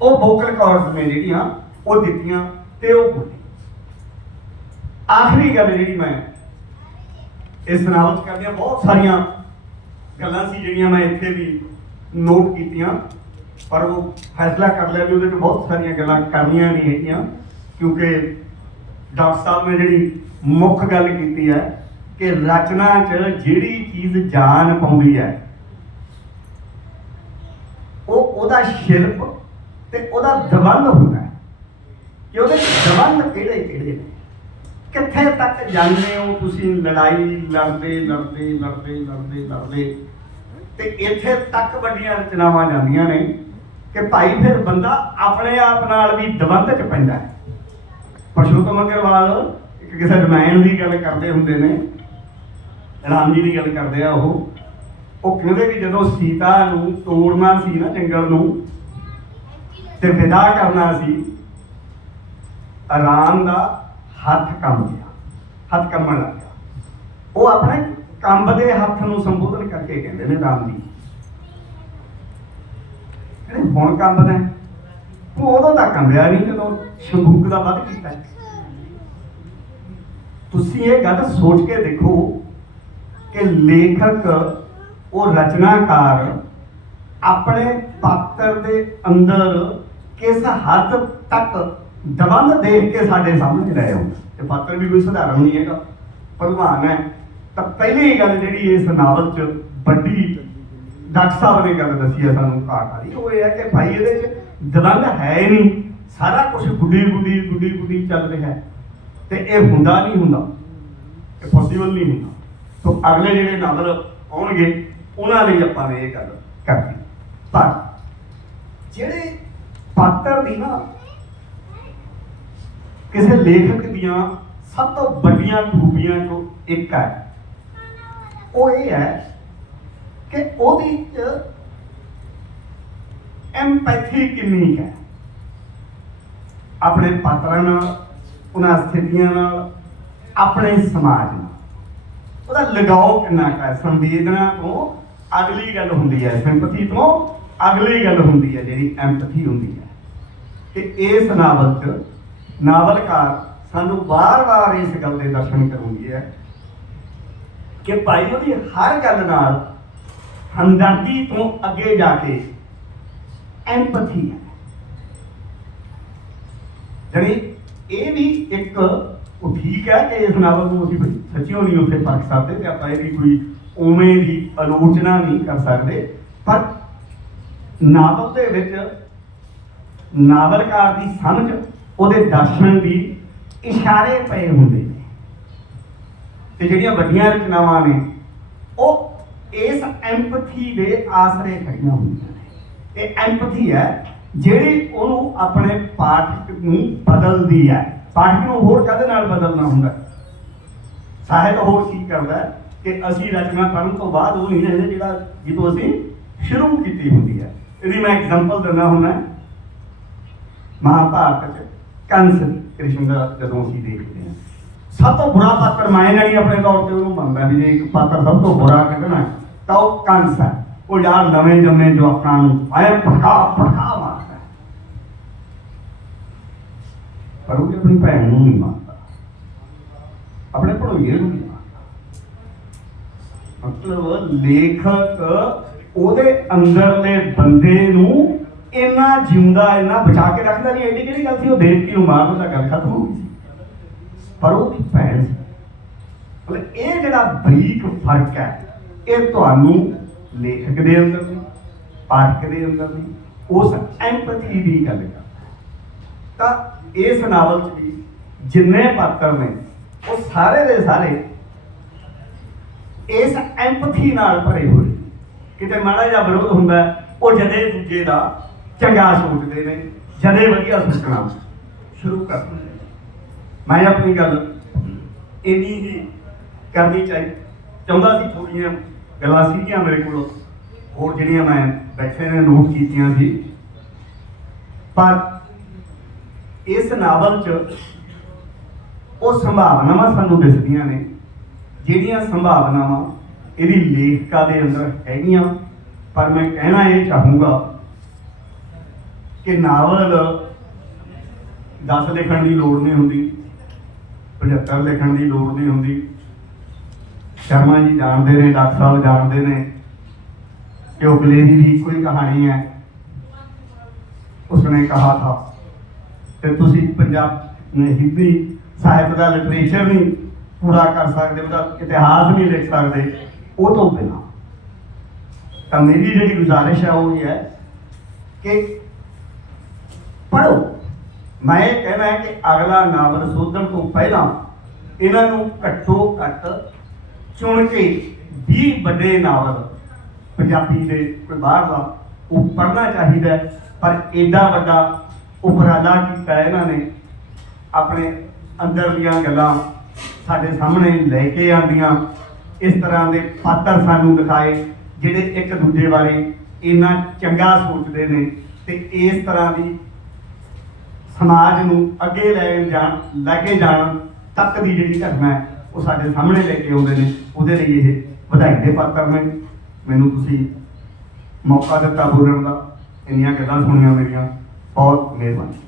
ਉਹ vocal cards ਨੇ ਜਿਹੜੀਆਂ, ਉਹ ਦਿੱਤੀਆਂ ਤੇ ਉਹ ਬੋਲੀ। ਆਖਰੀ ਗੱਲ ਜਿਹੜੀ ਮੈਂ ਇਸ ਨਾਵਲ ਚ ਕਰਦੀਆਂ ਬਹੁਤ ਸਾਰੀਆਂ ਗੱਲਾਂ ਸੀ ਜਿਹੜੀਆਂ ਮੈਂ ਇੱਥੇ ਵੀ ਨੋਟ ਕੀਤੀਆਂ, ਪਰ ਉਹ ਫੈਸਲਾ ਕਰ ਲਿਆ ਵੀ ਉਹਦੇ ਚ ਬਹੁਤ ਸਾਰੀਆਂ ਗੱਲਾਂ ਕਰਨੀਆਂ ਨਹੀਂ ਹੈਗੀਆਂ, ਕਿਉਂਕਿ ਡਾਕਟਰ ਸਾਹਿਬ ਨੇ ਜਿਹੜੀ ਮੁੱਖ ਗੱਲ ਕੀਤੀ ਹੈ ਕਿ ਰਚਨਾ 'ਚ ਜਿਹੜੀ ਚੀਜ਼ ਜਾਨ ਪਾਉਂਦੀ ਹੈ, ਉਹ ਉਹਦਾ ਸ਼ਿਲਪ ਤੇ ਉਹਦਾ ਦਵੰਦ ਹੁੰਦਾ ਹੈ। ਕਿ ਉਹਦੇ ਦਵੰਦ ਕਿਹੜੇ ਕਿਹੜੇ ਨੇ? ਕਿੱਥੇ ਤੱਕ ਜਾਂਦੇ ਹੋ ਤੁਸੀਂ ਲੜਾਈ, ਲੜਦੇ ਲੜਦੇ ਲੜਦੇ ਲੜਦੇ ਲੜਦੇ? ਤੇ ਇੱਥੇ ਤੱਕ ਵੱਡੀਆਂ ਰਚਨਾਵਾਂ ਜਾਂਦੀਆਂ ਨੇ ਕਿ ਭਾਈ ਫਿਰ ਬੰਦਾ ਆਪਣੇ ਆਪ ਨਾਲ ਵੀ ਦਵੰਦ 'ਚ ਪੈਂਦਾ ਹੈ। ਪਰਸ਼ੋਤਮ ਅਗਰਵਾਲ ਇੱਕ ਕਿਸੇ ਰਮਾਇਣ ਦੀ ਗੱਲ ਕਰਦੇ ਹੁੰਦੇ ਨੇ, ਰਾਮ ਜੀ ਦੀ ਗੱਲ ਕਰਦੇ ਆ ਉਹ। ਉਹ ਕਹਿੰਦੇ ਵੀ ਜਦੋਂ ਸੀਤਾ ਨੂੰ ਤੋੜਨਾ ਸੀ ਨਾ ਜੰਗਲ ਨੂੰ ਤੇ ਵਿਦਾ ਕਰਨਾ ਸੀ, ਆਰਾਮ ਦਾ ਹੱਥ ਕੰਬ ਗਿਆ, ਹੱਥ ਕੰਬਣ ਲੱਗ ਗਿਆ ਉਹ ਆਪਣੇ ਕੰਬਦੇ ਹੱਥ ਨੂੰ ਸੰਬੋਧਨ ਕਰਕੇ ਕਹਿੰਦੇ ਨੇ ਰਾਮ ਜੀ ਕਹਿੰਦੇ ਹੁਣ ਕੰਬਦਾ ਹੈ? ਤੂੰ ਉਦੋਂ ਤੱਕ ਕੰਬਿਆ ਨਹੀਂ ਜਦੋਂ ਸ਼ੰਭੂਕ ਦਾ ਵੱਧ ਕੀਤਾ ਤੁਸੀਂ ਇਹ ਗੱਲ ਸੋਚ ਕੇ ਦੇਖੋ ਕਿ ਲੇਖਕ, ਉਹ ਰਚਨਾਕਾਰ ਆਪਣੇ ਪਾਤਰ ਦੇ ਅੰਦਰ ਕਿਸ ਹੱਦ ਤੱਕ ਦਬੰਦ ਦੇਖ ਕੇ ਸਾਡੇ ਸਾਹਮਣੇ ਲੈ ਆਉਂਦਾ? ਤੇ ਪਾਤਰ ਵੀ ਕੋਈ ਸਧਾਰਨ ਨਹੀਂ ਹੈਗਾ। ਭਗਵਾਨ ਹੈ। ਤਾਂ ਪਹਿਲੀ ਗੱਲ ਜਿਹੜੀ ਇਸ ਨਾਵਲ 'ਚ ਵੱਡੀ ਡਾਕਟਰ ਸਾਹਿਬ ਨੇ ਗੱਲ ਦੱਸੀ ਹੈ ਸਾਨੂੰ ਘਾਟ ਵਾਲੀ, ਉਹ ਇਹ ਹੈ ਕਿ ਭਾਈ ਇਹਦੇ 'ਚ ਦਬੰਦ ਹੈ ਹੀ ਨਹੀਂ। ਸਾਰਾ ਕੁਝ ਗੁੱਡੀ ਗੁੱਡੀ ਗੁੱਡੀ ਗੁੱਡੀ ਚੱਲ ਰਿਹਾ ਹੈ। ਤੇ ਇਹ ਹੁੰਦਾ ਨਹੀਂ ਹੁੰਦਾ। ਇਹ ਪੋਸੀਬਲ ਨਹੀਂ ਹੁੰਦਾ। ਸੋ ਅਗਲੇ ਜਿਹੜੇ ਨਾਵਲ ਆਉਣਗੇ, ਉਹਨਾਂ ਲਈ ਆਪਾਂ ਨੇ ਇਹ ਗੱਲ ਕਰਨੀ। ਪਰ ਜਿਹੜੇ ਪਾਤਰ ਦੀ ਨਾ। ਕਿਸੇ ਲੇਖਕ ਦੀਆਂ ਸਭ ਤੋਂ ਵੱਡੀਆਂ ਖੂਬੀਆਂ ਚੋਂ ਇੱਕ ਹੈ। ਉਹ ਇਹ ਹੈ ਕਿ ਉਹਦੀ ਚ ਐਮਪੈਥੀ ਕਿੰਨੀ ਕੁ ਹੈ। ਆਪਣੇ ਪਾਤਰਾਂ ਨਾਲ, ਉਹਨਾਂ ਸਥਿਤੀਆਂ ਨਾਲ, ਆਪਣੇ ਸਮਾਜ ਨਾਲ। ਉਹਦਾ ਲਗਾਓ ਕਿੰਨਾ ਕੁ ਹੈ। ਸੰਵੇਦਨਾ ਤੋਂ ਅਗਲੀ ਗੱਲ ਹੁੰਦੀ ਹੈ। ਸਿੰਪਥੀ ਤੋਂ ਅਗਲੀ ਗੱਲ ਹੁੰਦੀ ਹੈ। ਜਿਹੜੀ ਐਮਪੈਥੀ ਹੁੰਦੀ ਹੈ। ਤੇ ਇਸ ਨਾਵਲ 'ਚ ਨਾਵਲਕਾਰ ਸਾਨੂੰ ਵਾਰ-ਵਾਰ ਇਸ ਗੱਲ ਦੇ ਦਰਸ਼ਨ ਕਰਾਉਂਦੀ ਹੈ ਕਿ ਭਾਈ ਉਹਦੀ ਹਰ ਗੱਲ ਨਾਲ ਹਮਦਰਦੀ ਤੋਂ ਅੱਗੇ ਜਾ ਕੇ ਐਮਪਥੀ ਹੈ। ਜਾਣੀ ਇਹ ਵੀ ਇੱਕ ਉਹ ਠੀਕ ਹੈ ਕਿ ਇਸ ਨਾਵਲ ਨੂੰ ਅਸੀਂ ਸੱਚੀਓ ਨਹੀਂ ਉੱਥੇ ਪਰਖ ਸਕਦੇ ਤੇ ਆਪਾਂ ਇਹਦੀ ਕੋਈ ਉਵੇਂ ਦੀ ਆਲੋਚਨਾ ਨਹੀਂ ਕਰ ਸਕਦੇ, ਪਰ ਨਾਵਲ ਦੇ ਵਿੱਚ ਨਾਵਲਕਾਰ ਦੀ ਸਮਝ, ਉਹਦੇ ਦਰਸ਼ਨ ਦੀ ਇਸ਼ਾਰੇ ਪਏ ਹੁੰਦੇ ਨੇ। ਤੇ ਜਿਹੜੀਆਂ ਵੱਡੀਆਂ ਰਚਨਾਵਾਂ ਨੇ, ਉਹ ਇਸ ਐਮਪਥੀ ਦੇ ਆਸਰੇ ਖੜੀਆਂ ਹੁੰਦੀਆਂ ਨੇ। ਇਹ ਐਮਪਥੀ ਹੈ, ਜਿਹੜੀ ਉਹਨੂੰ ਆਪਣੇ ਪਾਠਕ ਨੂੰ ਬਦਲਦੀ ਹੈ। ਪਾਠਕ ਨੂੰ ਹੋਰ ਕਾਹਦੇ ਨਾਲ ਬਦਲਣਾ ਹੁੰਦਾ? ਹੈ? ਸਾਹਿਤ ਹੋਰ ਕੀ ਕਰਦਾ ਕਿ ਅਸੀਂ ਰਚਨਾ ਕਰਨ ਤੋਂ ਬਾਅਦ ਉਹ ਨਹੀਂ ਰਹਿੰਦੇ ਜਿਹੜਾ ਜਦੋਂ ਅਸੀਂ ਸ਼ੁਰੂ ਕੀਤੀ ਹੁੰਦੀ ਹੈ। ਇਹਦੀ ਮੈਂ ਐਗਜ਼ਾਮਪਲ ਦਿੰਦਾ ਹੁੰਦਾ। ਮਹਾਭਾਰਤ ਚ। ਕੰਸ ਕ੍ਰਿਸ਼ਨ ਦਾ ਜਦੋਂ ਅਸੀਂ ਦੇਖਦੇ ਹਾਂ। ਸਭ ਤੋਂ ਬੁਰਾ ਪਾਤਰ ਮੈਂ ਨਹੀਂ ਆਪਣੇ ਤੌਰ ਤੇ ਉਹਨੂੰ ਮੰਨਦਾ ਵੀ ਜੇ ਇੱਕ ਪਾਤਰ ਸਭ ਤੋਂ ਬੁਰਾ ਕੱਢਣਾ ਤਾਂ ਉਹ ਕੰਸ ਹੈ। ਉਹ ਯਾਰ ਨਵੇਂ ਜੰਮੇ ਜਵਾਕਾਂ ਨੂੰ ਆਏ ਪਟਕਾ ਪਟਕਾ ਮਾਰਦਾ ਪਰ ਉਹ ਆਪਣੀ ਭੈਣ ਨੂੰ ਨਹੀਂ ਮਾਰਦਾ ਆਪਣੇ ਭਣੋਈਏ ਨੂੰ ਨਹੀਂ ਮਾਰਦਾ ਮਤਲਬ ਲੇਖਕ ਉਹਦੇ ਅੰਦਰਲੇ ਬੰਦੇ ਨੂੰ ਇੰਨਾ ਜਿਉਂਦਾ, ਇੰਨਾ ਬਚਾ ਕੇ ਰੱਖਦਾ ਨਹੀਂ ਐਡੀ ਕਿਹੜੀ ਗੱਲ ਸੀ? ਉਹ ਦੇਖ ਕੇ ਉਹ ਮਾਰ ਗੱਲ ਖਤਮ ਹੋ ਗਈ ਸੀ। ਪਰ ਉਹਦੀ ਭੈਣ ਸੀ। ਮਤਲਬ ਇਹ ਜਿਹੜਾ ਬਰੀਕ ਫ਼ਰਕ ਹੈ, ਇਹ ਤੁਹਾਨੂੰ ਲੇਖਕ ਦੇ ਅੰਦਰ ਵੀ ਪਾਠਕ ਦੇ ਅੰਦਰ ਵੀ ਉਸ ਐਮਪਥੀ ਦੀ ਗੱਲ ਕਰਦਾ ਤਾਂ ਇਸ ਨਾਵਲ 'ਚ ਵੀ ਜਿੰਨੇ ਪਾਤਰ ਨੇ, ਉਹ ਸਾਰੇ ਦੇ ਸਾਰੇ ਇਸ ਐਮਪਥੀ ਨਾਲ ਭਰੇ ਹੋਏ ਕਿਤੇ ਮਾੜਾ ਜਿਹਾ ਵਿਰੋਧ ਹੁੰਦਾ, ਉਹ ਜਦੇ ਦੂਜੇ ਦਾ ਚੰਗਾ ਸੋਚਦੇ ਨੇ, ਜਦੇ ਵਧੀਆ ਸੋਚਣਾ ਸ਼ੁਰੂ ਕਰ ਮੈਂ ਆਪਣੀ ਗੱਲ ਇੰਨੀ ਹੀ ਕਰਨੀ ਚਾਹੀ। ਚਾਹੁੰਦਾ ਸੀ ਥੋੜੀਆਂ ਗੱਲਾਂ ਸੀਗੀਆਂ ਮੇਰੇ ਕੋਲ, ਹੋਰ ਜਿਹੜੀਆਂ ਮੈਂ ਬੈਠੇ ਨੇ ਨੋਟ ਕੀਤੀਆਂ ਸੀ। ਪਰ ਇਸ ਨਾਵਲ 'ਚ ਉਹ ਸੰਭਾਵਨਾਵਾਂ ਸਾਨੂੰ ਦਿਸਦੀਆਂ ਨੇ, ਜਿਹੜੀਆਂ ਸੰਭਾਵਨਾਵਾਂ ਇਹਦੀ ਲੇਖਕਾ ਦੇ ਅੰਦਰ ਹੈਗੀਆਂ। ਪਰ ਮੈਂ ਕਹਿਣਾ ਇਹ ਚਾਹੂੰਗਾ ਕਿ ਨਾਵਲ 10 ਲਿਖਣ ਦੀ ਲੋੜ ਨਹੀਂ ਹੁੰਦੀ 75 ਲਿਖਣ ਦੀ ਲੋੜ ਨਹੀਂ ਹੁੰਦੀ। ਸ਼ਰਮਾ ਜੀ ਜਾਣਦੇ ਨੇ, ਡਾਕਟਰ ਸਾਹਿਬ ਜਾਣਦੇ ਨੇ ਕਿ ਉਹ ਗਲੇਰੀ ਦੀ ਕੋਈ ਕਹਾਣੀ ਹੈ। ਉਸਨੇ ਕਹਾ ਥਾ। ਕਿ ਤੁਸੀਂ ਪੰਜਾਬ ਨੇ ਹਿੰਦੀ ਸਾਹਿਤ ਦਾ ਲਿਟਰੇਚਰ ਨਹੀਂ ਪੂਰਾ ਕਰ ਸਕਦੇ ਉਹਦਾ ਇਤਿਹਾਸ ਨਹੀਂ ਲਿਖ ਸਕਦੇ। ਉਹ ਤੋਂ ਬਿਨਾਂ ਤਾਂ ਮੇਰੀ ਜਿਹੜੀ ਗੁਜ਼ਾਰਿਸ਼ ਹੈ ਉਹ ਇਹ ਹੈ ਕਿ ਪੜੋ ਮੈਂ ਇਹ ਕਹਿਣਾ ਕਿ ਅਗਲਾ ਨਾਵਲ ਸੋਧਣ ਤੋਂ ਪਹਿਲਾਂ ਇਹਨਾਂ ਨੂੰ ਘੱਟੋ ਘੱਟ ਚੁਣ ਕੇ 20 ਵੱਡੇ ਨਾਵਲ ਪੰਜਾਬੀ ਦੇ ਕੋਈ ਬਾਹਰ ਦਾ ਉਹ ਪੜ੍ਹਨਾ ਚਾਹੀਦਾ ਪਰ ਐਡਾ ਵੱਡਾ ਉਪਰਾਲਾ ਕੀਤਾ ਇਹਨਾਂ ਨੇ। ਆਪਣੇ ਅੰਦਰ ਦੀਆਂ ਗੱਲਾਂ ਸਾਡੇ ਸਾਹਮਣੇ ਲੈ ਕੇ ਆਂਦੀਆਂ ਇਸ ਤਰ੍ਹਾਂ ਦੇ ਪਾਤਰ ਸਾਨੂੰ ਦਿਖਾਏ, ਜਿਹੜੇ ਇੱਕ ਦੂਜੇ ਬਾਰੇ ਇੰਨਾ ਚੰਗਾ ਸੋਚਦੇ ਨੇ ਤੇ ਇਸ ਤਰ੍ਹਾਂ ਦੀ ਸਮਾਜ ਨੂੰ ਅੱਗੇ ਲੈ ਜਾਣ ਲੈ ਕੇ ਜਾਣ ਤੱਕ ਦੀ ਜਿਹੜੀ ਘਟਨਾ ਹੈ, ਉਹ ਸਾਡੇ ਸਾਹਮਣੇ ਲੈ ਕੇ ਆਉਂਦੇ ਨੇ। ਉਹਦੇ ਲਈ ਇਹ ਵਧਾਈ ਦੇ ਪਾਤਰ ਨੇ। ਮੈਨੂੰ ਤੁਸੀਂ ਮੌਕਾ ਦਿੱਤਾ ਬੋਲਣ ਦਾ। ਇੰਨੀਆਂ ਗੱਲਾਂ ਸੁਣੀਆਂ ਮੇਰੀਆਂ। ਬਹੁਤ ਮਿਹਰਬਾਨੀ।